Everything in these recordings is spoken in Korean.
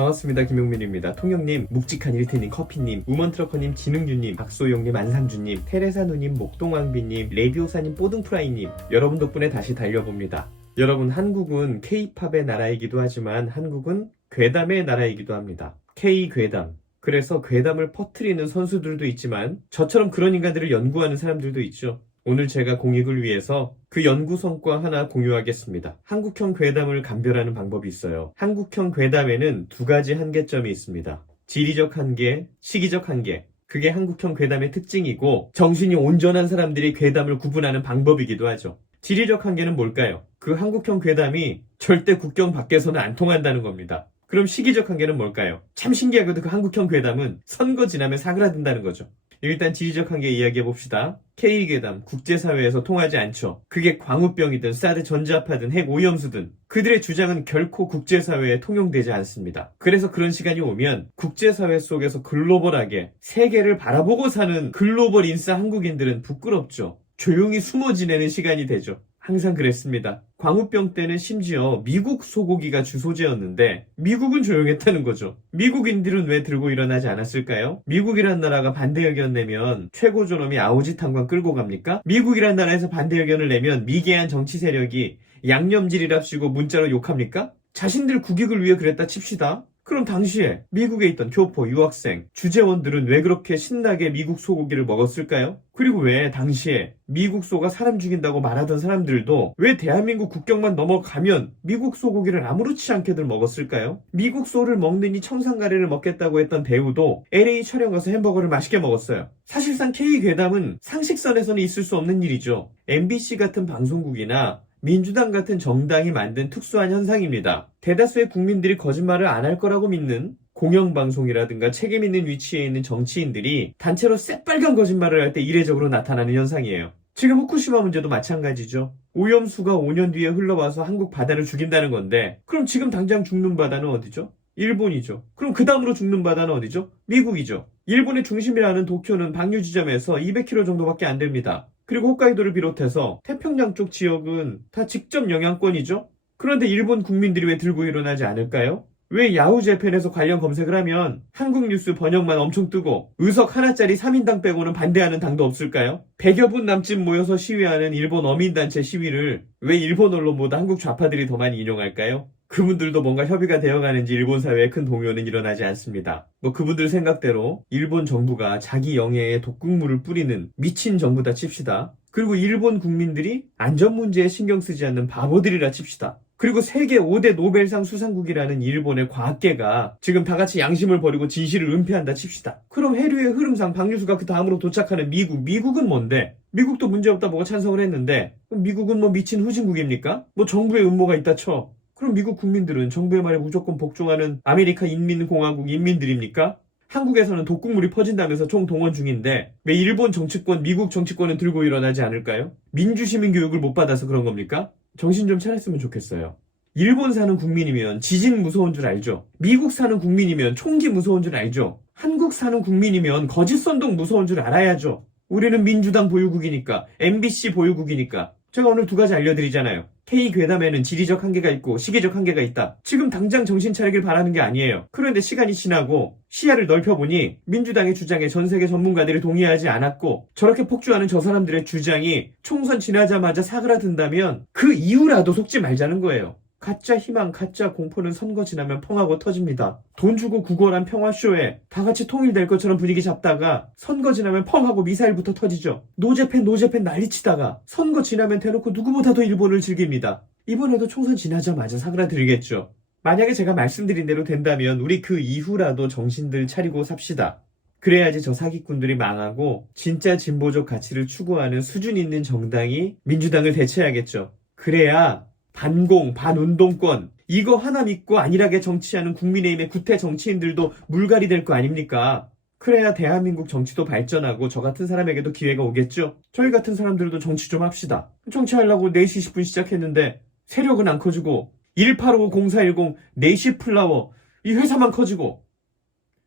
반갑습니다. 김용민입니다. 통영님, 묵직한 일태님, 커피님, 우먼트러커님, 진흥주님, 박소용님, 안상주님, 테레사누님, 목동왕비님, 레비오사님, 뽀등프라이님, 여러분 덕분에 다시 달려봅니다. 여러분, 한국은 K-팝의 나라이기도 하지만 한국은 괴담의 나라이기도 합니다. K-괴담. 그래서 괴담을 퍼뜨리는 선수들도 있지만 저처럼 그런 인간들을 연구하는 사람들도 있죠. 오늘 제가 공익을 위해서 그 연구 성과 하나 공유하겠습니다. 한국형 괴담을 감별하는 방법이 있어요. 한국형 괴담에는 두 가지 한계점이 있습니다. 지리적 한계, 시기적 한계. 그게 한국형 괴담의 특징이고 정신이 온전한 사람들이 괴담을 구분하는 방법이기도 하죠. 지리적 한계는 뭘까요? 그 한국형 괴담이 절대 국경 밖에서는 안 통한다는 겁니다. 그럼 시기적 한계는 뭘까요? 참 신기하게도 그 한국형 괴담은 선거 지나면 사그라든다는 거죠. 일단 지리적 한계 이야기해봅시다. K괴담, 국제사회에서 통하지 않죠. 그게 광우병이든 사드 전자파든 핵 오염수든 그들의 주장은 결코 국제사회에 통용되지 않습니다. 그래서 그런 시간이 오면 국제사회 속에서 글로벌하게 세계를 바라보고 사는 글로벌 인싸 한국인들은 부끄럽죠. 조용히 숨어 지내는 시간이 되죠. 항상 그랬습니다. 광우병 때는 심지어 미국 소고기가 주소지였는데 미국은 조용했다는 거죠. 미국인들은 왜 들고 일어나지 않았을까요? 미국이란 나라가 반대 의견 내면 최고 존엄이 아우지 탄광 끌고 갑니까? 미국이란 나라에서 반대 의견을 내면 미개한 정치 세력이 양념질이랍시고 문자로 욕합니까? 자신들 국익을 위해 그랬다 칩시다. 그럼 당시에 미국에 있던 교포, 유학생, 주재원들은 왜 그렇게 신나게 미국 소고기를 먹었을까요? 그리고 왜 당시에 미국 소가 사람 죽인다고 말하던 사람들도 왜 대한민국 국경만 넘어가면 미국 소고기를 아무렇지 않게들 먹었을까요? 미국 소를 먹느니 청산가래를 먹겠다고 했던 배우도 LA 촬영 가서 햄버거를 맛있게 먹었어요. 사실상 K괴담은 상식선에서는 있을 수 없는 일이죠. MBC 같은 방송국이나 민주당 같은 정당이 만든 특수한 현상입니다. 대다수의 국민들이 거짓말을 안 할 거라고 믿는 공영방송이라든가 책임 있는 위치에 있는 정치인들이 단체로 새빨간 거짓말을 할 때 이례적으로 나타나는 현상이에요. 지금 후쿠시마 문제도 마찬가지죠. 오염수가 5년 뒤에 흘러와서 한국 바다를 죽인다는 건데 그럼 지금 당장 죽는 바다는 어디죠? 일본이죠. 그럼 그 다음으로 죽는 바다는 어디죠? 미국이죠. 일본의 중심이라는 도쿄는 방류 지점에서 200km 정도밖에 안 됩니다. 그리고 홋카이도를 비롯해서 태평양 쪽 지역은 다 직접 영향권이죠. 그런데 일본 국민들이 왜 들고 일어나지 않을까요? 왜 야후재팬에서 관련 검색을 하면 한국 뉴스 번역만 엄청 뜨고 의석 하나짜리 3인당 빼고는 반대하는 당도 없을까요? 100여 분 남짓 모여서 시위하는 일본 어민단체 시위를 왜 일본 언론보다 한국 좌파들이 더 많이 인용할까요? 그분들도 뭔가 협의가 되어가는지 일본 사회에 큰 동요는 일어나지 않습니다. 그분들 생각대로 일본 정부가 자기 영해에 독극물을 뿌리는 미친 정부다 칩시다. 그리고 일본 국민들이 안전 문제에 신경 쓰지 않는 바보들이라 칩시다. 그리고 세계 5대 노벨상 수상국이라는 일본의 과학계가 지금 다 같이 양심을 버리고 진실을 은폐한다 칩시다. 그럼 해류의 흐름상 방류수가 그 다음으로 도착하는 미국은 뭔데? 미국도 문제없다 뭐가 찬성을 했는데 미국은 미친 후진국입니까? 정부의 음모가 있다 쳐. 그럼 미국 국민들은 정부의 말에 무조건 복종하는 아메리카 인민공화국 인민들입니까? 한국에서는 독극물이 퍼진다면서 총동원 중인데 왜 일본 정치권, 미국 정치권은 들고 일어나지 않을까요? 민주시민 교육을 못 받아서 그런 겁니까? 정신 좀 차렸으면 좋겠어요. 일본 사는 국민이면 지진 무서운 줄 알죠? 미국 사는 국민이면 총기 무서운 줄 알죠? 한국 사는 국민이면 거짓 선동 무서운 줄 알아야죠. 우리는 민주당 보유국이니까, MBC 보유국이니까. 제가 오늘 두 가지 알려드리잖아요. K괴담에는 지리적 한계가 있고 시기적 한계가 있다. 지금 당장 정신 차리길 바라는 게 아니에요. 그런데 시간이 지나고 시야를 넓혀보니 민주당의 주장에 전 세계 전문가들이 동의하지 않았고 저렇게 폭주하는 저 사람들의 주장이 총선 지나자마자 사그라든다면 그 이후라도 속지 말자는 거예요. 가짜 희망, 가짜 공포는 선거 지나면 펑하고 터집니다. 돈 주고 구걸한 평화쇼에 다 같이 통일될 것처럼 분위기 잡다가 선거 지나면 펑하고 미사일부터 터지죠. 노재팬 난리치다가 선거 지나면 대놓고 누구보다도 일본을 즐깁니다. 이번에도 총선 지나자마자 사그라들겠죠. 만약에 제가 말씀드린 대로 된다면 우리 그 이후라도 정신들 차리고 삽시다. 그래야지 저 사기꾼들이 망하고 진짜 진보적 가치를 추구하는 수준 있는 정당이 민주당을 대체하겠죠. 그래야 반공, 반운동권 이거 하나 믿고 안일하게 정치하는 국민의힘의 구태 정치인들도 물갈이 될 거 아닙니까? 그래야 대한민국 정치도 발전하고 저 같은 사람에게도 기회가 오겠죠? 저희 같은 사람들도 정치 좀 합시다. 정치하려고 4시 10분 시작했는데 세력은 안 커지고 1855-0410 4시 플라워 이 회사만 커지고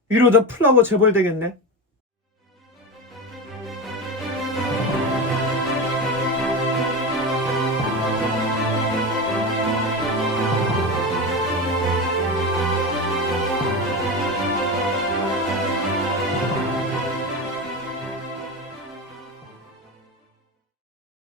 이러다 플라워 재벌 되겠네?